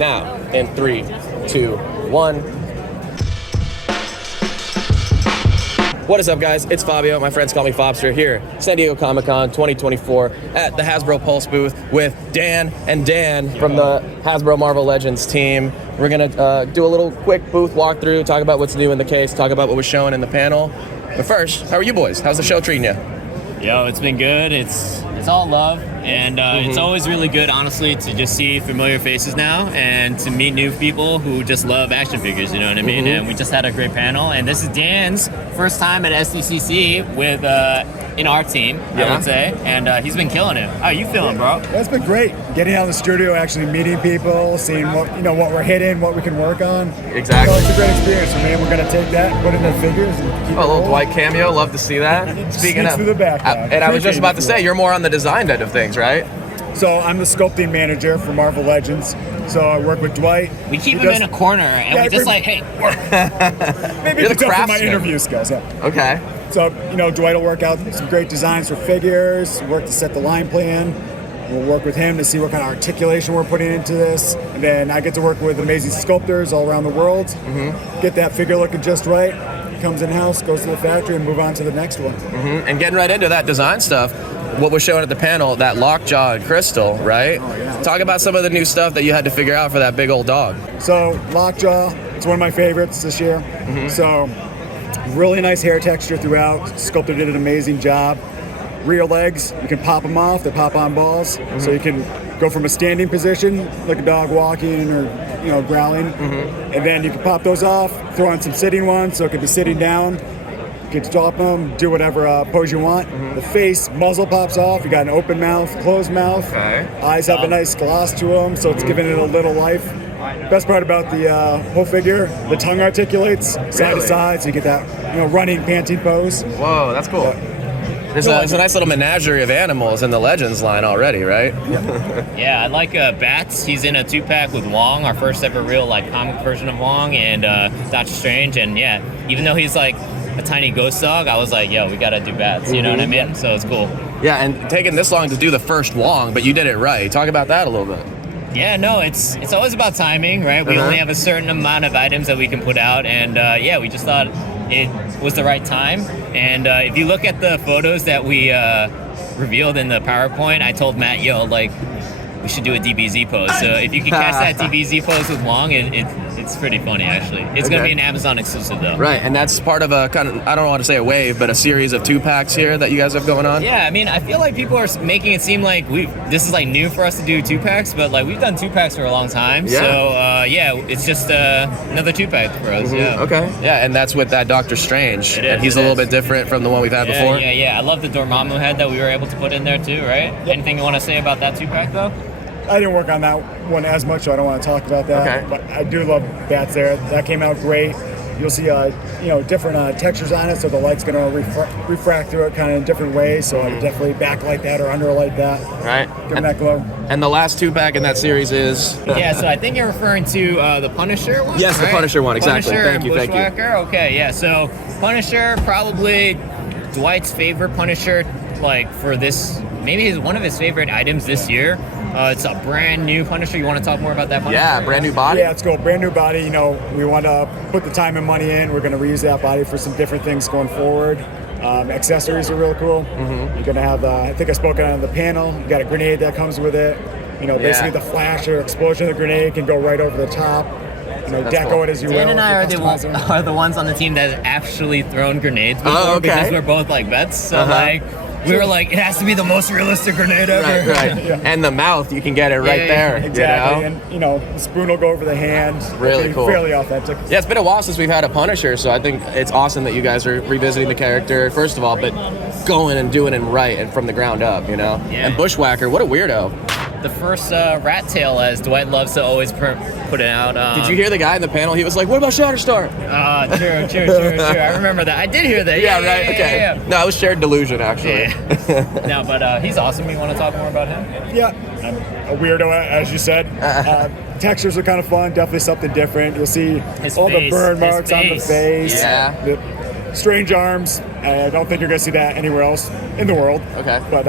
now in 3, 2, 1. What is up, guys? It's Fabio. My friends call me Fobster here, San Diego Comic-Con 2024 at the Hasbro Pulse booth with Dan and Dan from the Hasbro Marvel Legends team. We're gonna do a little quick booth walkthrough, talk about what's new in the case, talk about what was shown in the panel. But first, how are you boys? How's the show treating you? Yo, it's been good. It's all love, and it's always really good, honestly, to just see familiar faces now and to meet new people who just love action figures. You know what I mean? And we just had a great panel, and this is Dan's first time at SDCC with in our team, I would say, and he's been killing it. How are you feeling, bro? That's been great. Getting out of the studio, actually meeting people, seeing what we're hitting, what we can work on. Exactly. It's a great experience for me. We're gonna take that, put it in their figures, and keep a little Dwight cameo. Love to see that. Speaking of, through the back, and I was just about to say, you're more on the design end of things, right? So I'm the sculpting manager for Marvel Legends. So I work with Dwight. We keep him in a corner, and we just like, hey, work. Maybe You're it's the up for my craftsman. interview skills. Yeah. Okay. So Dwight will work out some great designs for figures. Work to set the line plan. We'll work with him to see what kind of articulation we're putting into this. And then I get to work with amazing sculptors all around the world. Get that figure looking just right. Comes in-house, goes to the factory, and move on to the next one. And getting right into that design stuff, what was shown at the panel, that lockjaw and crystal, right? Oh, yeah. Talk about some of the new stuff that you had to figure out for that big old dog. So lockjaw, it's one of my favorites this year. So really nice hair texture throughout. Sculptor did an amazing job. Rear legs, you can pop them off. They pop on balls, so you can go from a standing position, like a dog walking or growling, and then you can pop those off. Throw on some sitting ones, so it could be sitting down. You can drop them, do whatever pose you want. The face, muzzle pops off. You got an open mouth, closed mouth. Okay. Eyes have a nice gloss to them, so it's giving it a little life. Best part about the whole figure, the tongue articulates side to side, so you get that running, panting pose. Whoa, that's cool. There's a nice little menagerie of animals in the Legends line already, right? Yeah, I like Bats. He's in a 2-pack with Wong, our first ever real comic version of Wong, and Doctor Strange. And yeah, even though he's like a tiny ghost dog, I was like, yo, we gotta do Bats. You know what I mean? So it's cool. Yeah, and taking this long to do the first Wong, but you did it right. Talk about that a little bit. Yeah, no, it's always about timing, right? We only have a certain amount of items that we can put out, and we just thought it was the right time. And if you look at the photos that we revealed in the PowerPoint, I told Matt, yo, we should do a DBZ pose. So if you can catch that DBZ pose with Wong, it's pretty funny, actually. It's going to be an Amazon exclusive, though. Right, and that's part of a kind of, I don't want to say a wave, but a series of 2-packs here that you guys have going on? Yeah, I mean, I feel like people are making it seem like this is new for us to do 2-packs, but we've done 2-packs for a long time. Yeah. So it's just another 2-pack for us. Yeah. Okay. Yeah, and that's with that Doctor Strange. And he's a little bit different from the one we've had before. Yeah. I love the Dormammu head that we were able to put in there too, right? Anything you want to say about that 2-pack though? I didn't work on that one as much, so I don't want to talk about that. Okay. But I do love Bats there. That came out great. You'll see, different textures on it, so the light's going to refract through it kind of in different ways. So I would definitely backlight that or underlight that. Right. Give them that glow. And the last 2-pack in that series is? Yeah, so I think you're referring to the Punisher one. Yes, right? the Punisher one, exactly. Punisher Thank you. Bushwhacker. Okay, yeah. So Punisher, probably Dwight's favorite Punisher, for this, maybe one of his favorite items this year. It's a brand new Punisher. You want to talk more about that Punisher? Yeah, brand new body. Yeah, it's cool. Brand new body. We want to put the time and money in. We're going to reuse that body for some different things going forward. Accessories are real cool. You're going to have, I think I spoke on the panel, you got a grenade that comes with it. Basically the flash or explosion of the grenade can go right over the top. Deco cool. it as you Dan will. and I are the ones on the team that have actually thrown grenades before because we're both vets. So we were like, it has to be the most realistic grenade ever. Right. Yeah. And the mouth, you can get it right there. Exactly. And the spoon will go over the hand. Really cool. Fairly authentic. Yeah, it's been a while since we've had a Punisher, so I think it's awesome that you guys are revisiting the character, first of all, but going and doing it right and from the ground up, Yeah. And Bushwhacker, what a weirdo. The first rat tail, as Dwight loves to always put it out. Did you hear the guy in the panel? He was like, what about Shatterstar? True. I remember that. I did hear that. Yeah, right? Okay. Yeah. No, it was shared delusion, actually. Yeah. No, but he's awesome. You want to talk more about him? Yeah, I'm a weirdo, as you said. Textures are kind of fun, definitely something different. You'll see the burn marks on the face. Yeah. The strange arms. I don't think you're going to see that anywhere else in the world. Okay. But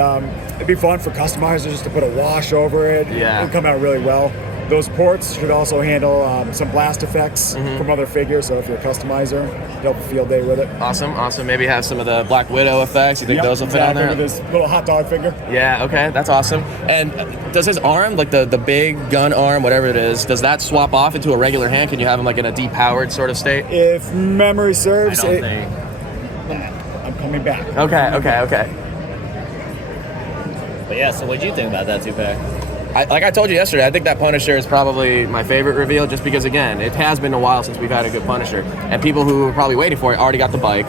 it'd be fun for customizers just to put a wash over it. Yeah. It'd come out really well. Those ports should also handle some blast effects from other figures, so if you're a customizer, you'll have a field day with it. Awesome. Maybe have some of the Black Widow effects. You think those will fit on there? With this little hot dog figure. Yeah, okay, that's awesome. And does his arm, like the big gun arm, whatever it is, does that swap off into a regular hand? Can you have him like in a depowered sort of state? If memory serves, I don't think. I'm coming back. Okay. But yeah, so what'd you think about that two-pack? Like I told you yesterday, I think that Punisher is probably my favorite reveal just because, again, it has been a while since we've had a good Punisher. And people who were probably waiting for it already got the bike.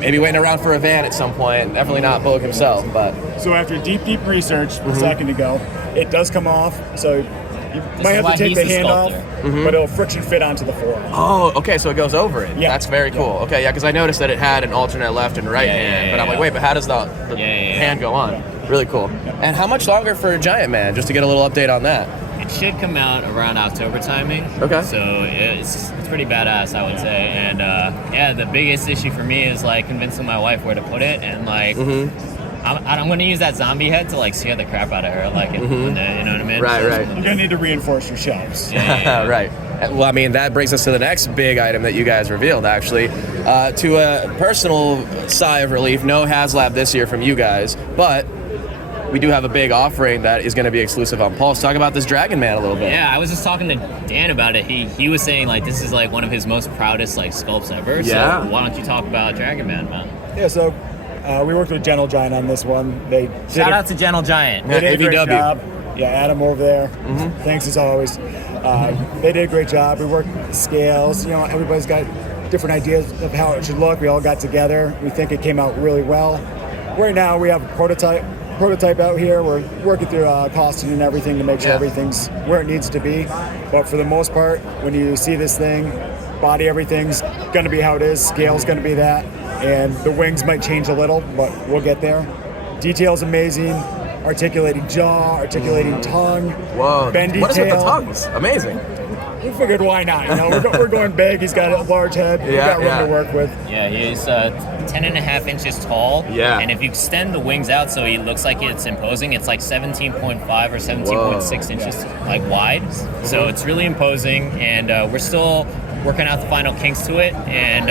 Maybe waiting around for a van at some point. Definitely not Bogue himself, but... So after deep research a second ago, it does come off, so you might have to take the hand off, but it'll friction fit onto the floor. Oh, okay, so it goes over it. Yeah. That's very cool. Okay, yeah, because I noticed that it had an alternate left and right hand, but I'm like, wait, but how does the hand go on? Really cool. And how much longer for Giant Man, just to get a little update on that? It should come out around October timing. Okay. So it's pretty badass, I would say. And yeah, the biggest issue for me is like convincing my wife where to put it, and like I'm going to use that zombie head to like scare the crap out of her, like you know what I mean? Right. You're going to need to reinforce your shelves. Right. Well, I mean, that brings us to the next big item that you guys revealed, actually. To a personal sigh of relief, no HasLab this year from you guys, but we do have a big offering that is going to be exclusive on Pulse. Talk about this Dragon Man a little bit. Yeah, I was just talking to Dan about it. He was saying like this is like one of his most proudest like sculpts ever. Yeah. So why don't you talk about Dragon Man, man? Yeah, so we worked with Gentle Giant on this one. Shout out to Gentle Giant. They did a great ABW. job. Yeah, Adam over there. Thanks as always. They did a great job. We worked with the scales. You know, everybody's got different ideas of how it should look. We all got together. We think it came out really well. Right now, we have a prototype out here. We're working through costing and everything to make sure everything's where it needs to be. But for the most part, when you see this thing, body, everything's going to be how it is. Scale's going to be that. And the wings might change a little, but we'll get there. Detail's amazing. Articulating jaw, articulating tongue. Whoa. Bendy what is with the tail. tongues? Amazing. We figured why not? You know, we're going big. He's got a large head. We've got room to work with. Yeah, he's 10.5 inches tall. Yeah. And if you extend the wings out so he looks like it's imposing, it's like 17.5 or 17.6 inches like wide. So it's really imposing, and we're still working out the final kinks to it. And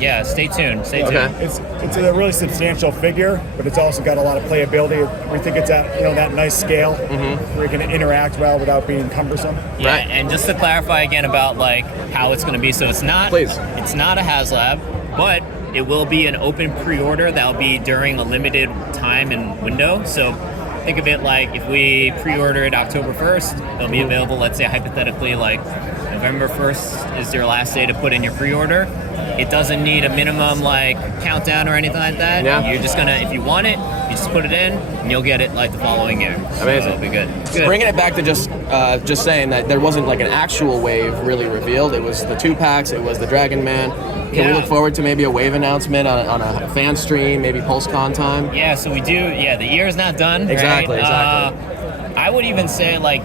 yeah, stay tuned. Stay tuned. It's a really substantial figure, but it's also got a lot of playability. We think it's at that nice scale where you can interact well without being cumbersome. Yeah, and just to clarify again about like how it's going to be, so it's not a HasLab, but it will be an open pre-order that'll be during a limited time and window. So think of it like if we pre-order it October 1st, it'll be available, let's say hypothetically like November 1st is your last day to put in your pre-order. It doesn't need a minimum like countdown or anything like that. Yeah. You're just gonna, if you want it, you just put it in and you'll get it like the following year. So Amazing. it'll be good. Bringing it back to just saying that there wasn't like an actual wave really revealed. It was the 2-packs, it was the Dragon Man. Can we look forward to maybe a wave announcement on a fan stream, maybe PulseCon time? Yeah, so we do. Yeah, the year is not done. Exactly, right? exactly. I would even say like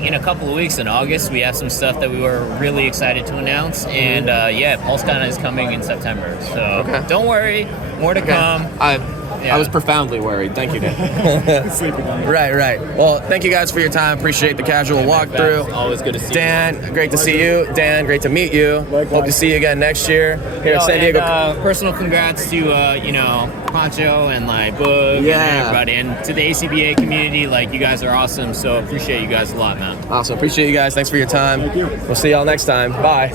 in a couple of weeks in August, we have some stuff that we were really excited to announce, and yeah, PulseCon is coming in September. So don't worry, more to come. I was profoundly worried. Thank you, Dan. Sleeping on it. Right. Well, thank you guys for your time. Appreciate the casual walkthrough. Always good to see you. Dan, great to see you. Dan, great to meet you. Likewise. Hope to see you again next year here at San Diego. And, personal congrats to Pancho and like Boog and everybody, and to the ACBA community. Like, you guys are awesome. So appreciate you guys a lot, man. Awesome. Appreciate you guys. Thanks for your time. Thank you. We'll see y'all next time. Bye.